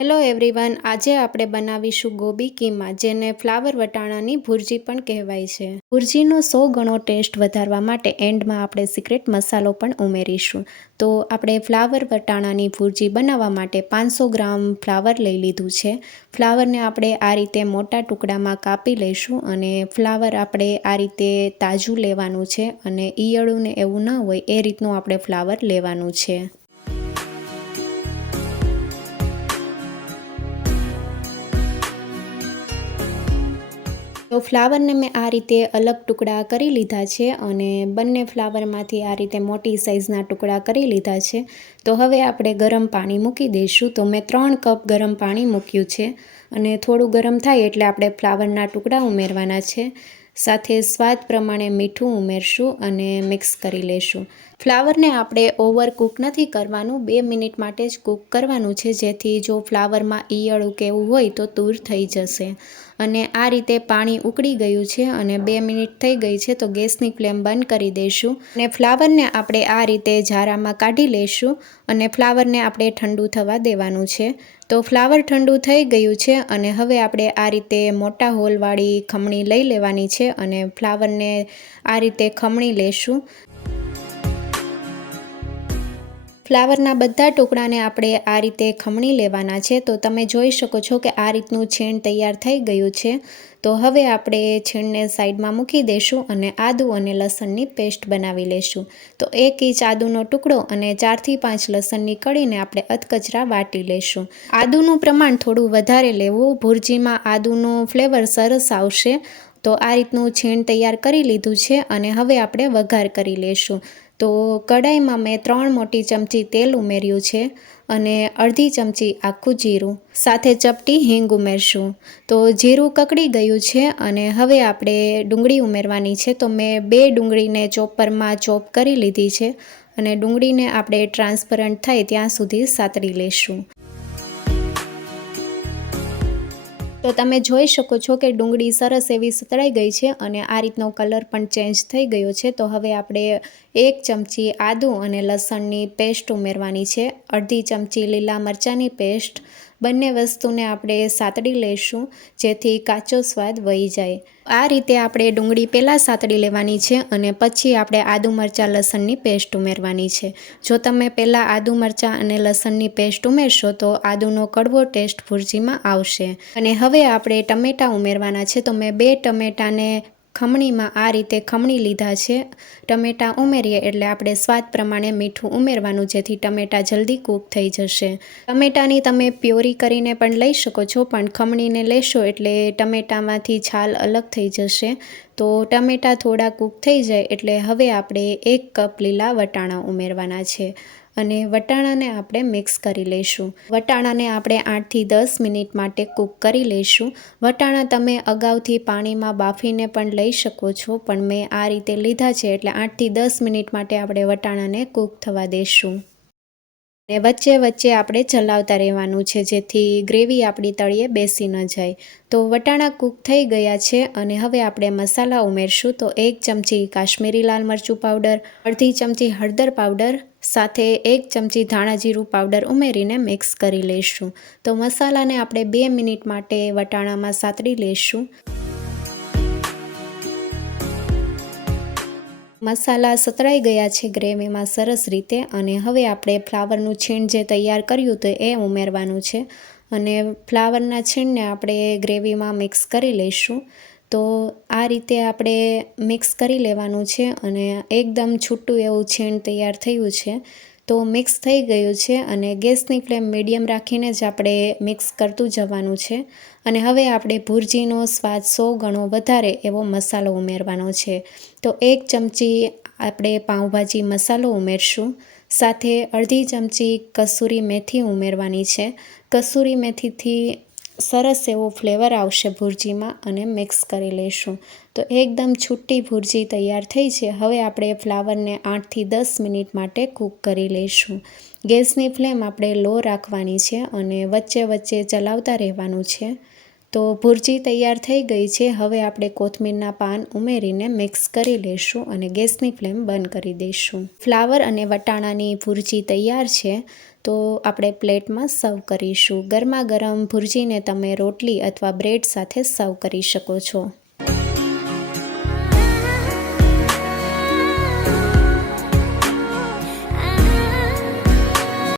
Hello everyone, આજે આપણે બનાવીશું ગોબી કીમા, જેને ફ્લાવર વટાણાની ભુરજી પણ કહેવાય છે. ભુરજીનો 100 ગણો ટેસ્ટ વધારવા માટે એન્ડમાં આપણે સિક્રેટ મસાલો પણ ઉમેરીશું. તો આપણે ફ્લાવર વટાણાની ભુરજી બનાવવા માટે 500 ગ્રામ ફ્લાવર લઈ લીધું છે. ફ્લાવરને આપણે આ રીતે મોટા ટુકડામાં કાપી લઈશું અને ફ્લાવર આપણે આ રીતે તાજું લેવાનું છે અને ઈયળું ને એવું ન હોય એ રીતનું આપણે ફ્લાવર લેવાનું છે. તો ફ્લાવરને મેં આ રીતે અલગ ટુકડા કરી લીધા છે અને બંને ફ્લાવરમાંથી આ રીતે મોટી સાઇઝના ટુકડા કરી લીધા છે. તો હવે આપણે ગરમ પાણી મૂકી દઈશું. તો મેં 3 કપ ગરમ પાણી મૂક્યું છે અને થોડું ગરમ થાય એટલે આપણે ફ્લાવરના ટુકડા ઉમેરવાના છે. સાથે સ્વાદ પ્રમાણે મીઠું ઉમેરશું અને મિક્સ કરી લેશું. ફ્લાવરને આપણે ઓવર કૂક નથી કરવાનું, 2 મિનિટ માટે જ કૂક કરવાનું છે, જેથી જો ફ્લાવરમાં ઈયળું કે એવું હોય તો દૂર થઈ જશે. અને આ રીતે પાણી ઉકળી ગયું છે અને 2 મિનિટ થઈ ગઈ છે, તો ગેસની ફ્લેમ બંધ કરી દઈશું અને ફ્લાવરને આપણે આ રીતે ઝારામાં કાઢી લઈશું અને ફ્લાવરને આપણે ઠંડુ થવા દેવાનું છે. તો ફ્લાવર ઠંડુ થઈ ગયું છે અને હવે આપણે આ રીતે મોટા હોલવાળી ખમણી લઈ લેવાની છે અને ફ્લાવરને આ રીતે ખમણી લેશું. ફ્લાવરના બધા ટુકડાને આપણે આ રીતે ખમણી લેવાના છે. તો તમે જોઈ શકો છો કે આ રીતનું છીણ તૈયાર થઈ ગયું છે. તો હવે આપણે છીણને સાઈડમાં મૂકી દઈશું અને આદુ અને લસણની પેસ્ટ બનાવી લઈશું. તો 1 ઇંચ આદુનો ટુકડો અને 4 થી 5 લસણની કળીને આપણે અધકચરા વાટી લઈશું. આદુનું પ્રમાણ થોડું વધારે લેવું, ભુરજીમાં આદુનું ફ્લેવર સરસ આવશે. તો આ રીતનું છીણ તૈયાર કરી લીધું છે અને હવે આપણે વઘાર કરી લઈશું. તો કઢાઈમાં મેં 3 મોટી ચમચી તેલ ઉમેર્યું છે અને અડધી ચમચી આખું જીરું, સાથે ચપટી હિંગ ઉમેરશું. તો જીરું કકડી ગયું છે અને હવે આપણે ડુંગળી ઉમેરવાની છે. તો મેં 2 ડુંગળીને ચોપરમાં ચોપ કરી લીધી છે અને ડુંગળીને આપણે ટ્રાન્સપરન્ટ થાય ત્યાં સુધી સાતળી લઈશું. તો તમે જોઈ શકો છો કે ડુંગળી સરસ એવી સતળાઈ ગઈ છે અને આ રીતનો કલર પણ ચેન્જ થઈ ગયો છે. તો હવે આપણે 1 ચમચી આદું અને લસણની પેસ્ટ ઉમેરવાની છે, અડધી ચમચી લીલા મરચાંની પેસ્ટ. બંને વસ્તુને આપણે સાતળી લઈશું જેથી કાચો સ્વાદ વહી જાય. આ રીતે આપણે ડુંગળી પહેલાં સાતળી લેવાની છે અને પછી આપણે આદુ મરચાં લસણની પેસ્ટ ઉમેરવાની છે. જો તમે પહેલાં આદુ મરચાં અને લસણની પેસ્ટ ઉમેરશો તો આદુનો કડવો ટેસ્ટ ભુરજીમાં આવશે. અને હવે આપણે ટમેટાં ઉમેરવાના છે. તો મેં 2 ટમેટાને ખમણીમાં આ રીતે ખમણી લીધા છે. ટમેટાં ઉમેરીએ એટલે આપણે સ્વાદ પ્રમાણે મીઠું ઉમેરવાનું, જેથી ટમેટાં જલ્દી કૂક થઈ જશે. ટમેટાની તમે પ્યોરી કરીને પણ લઈ શકો છો, પણ ખમણીને લેશો એટલે ટમેટામાંથી છાલ અલગ થઈ જશે. તો ટમેટાં થોડા કૂક થઈ જાય એટલે હવે આપણે 1 કપ લીલા વટાણા ઉમેરવાના છે અને વટાણાને આપણે મિક્સ કરી લઈશું. વટાણાને આપણે 8 થી 10 મિનિટ માટે કૂક કરી લઈશું. વટાણા તમે અગાઉથી પાણીમાં બાફીને પણ લઈ શકો છો, પણ મેં આ રીતે લીધા છે એટલે 8 થી 10 મિનિટ માટે આપણે વટાણાને કૂક થવા દઈશું. અને વચ્ચે વચ્ચે આપણે ચલાવતા રહેવાનું છે, જેથી ગ્રેવી આપણી તળિયે બેસી ન જાય. તો વટાણા કૂક થઈ ગયા છે અને હવે આપણે મસાલા ઉમેરશું. તો 1 ચમચી કાશ્મીરી લાલ મરચું પાવડર, અડધી ચમચી હળદર પાવડર, સાથે 1 ચમચી ધાણા જીરું પાવડર ઉમેરીને મિક્સ કરી લઈશું. તો મસાલાને આપણે 2 મિનિટ માટે વટાણામાં સાતળી લઈશું. મસાલા સતળાઈ ગયા છે ગ્રેવીમાં સરસ રીતે અને હવે આપણે ફ્લાવરનું છીણ જે તૈયાર કર્યું હતું એ ઉમેરવાનું છે અને ફ્લાવરના છીણને આપણે ગ્રેવીમાં મિક્સ કરી લઈશું. તો આ રીતે આપણે મિક્સ કરી લેવાનું છે અને એકદમ છૂટું એવું છીણ તૈયાર થયું છે. તો મિક્સ થઈ ગયું છે અને ગેસની ફ્લેમ મીડિયમ રાખીને જ આપણે મિક્સ કરતું જવાનું છે. અને હવે આપણે ભુરજીનો સ્વાદ 100 ગણો વધારે એવો મસાલો ઉમેરવાનો છે. તો 1 ચમચી આપણે પાઉંભાજી મસાલો ઉમેરશું, સાથે અડધી ચમચી કસૂરી મેથી ઉમેરવાની છે. કસૂરી મેથીથી સરસ એવો ફ્લેવર આવશે ભુરજીમાં અને મિક્સ કરી લઈશું. તો એકદમ છૂટી ભુરજી તૈયાર થઈ છે. હવે આપણે ફ્લાવરને 8 થી 10 મિનિટ માટે કૂક કરી લઈશું. ગેસની ફ્લેમ આપણે લો રાખવાની છે અને વચ્ચે વચ્ચે ચલાવતા રહેવાનું છે. તો ભુરજી તૈયાર થઈ ગઈ છે. હવે આપણે કોથમીરના પાન ઉમેરીને મિક્સ કરી લઈશું અને ગેસની ફ્લેમ બંધ કરી દઈશું. ફ્લાવર અને વટાણાની ભુરજી તૈયાર છે. તો આપણે પ્લેટમાં સર્વ કરીશું. ગરમા ગરમ ભુરજીને તમે રોટલી અથવા બ્રેડ સાથે સર્વ કરી શકો છો.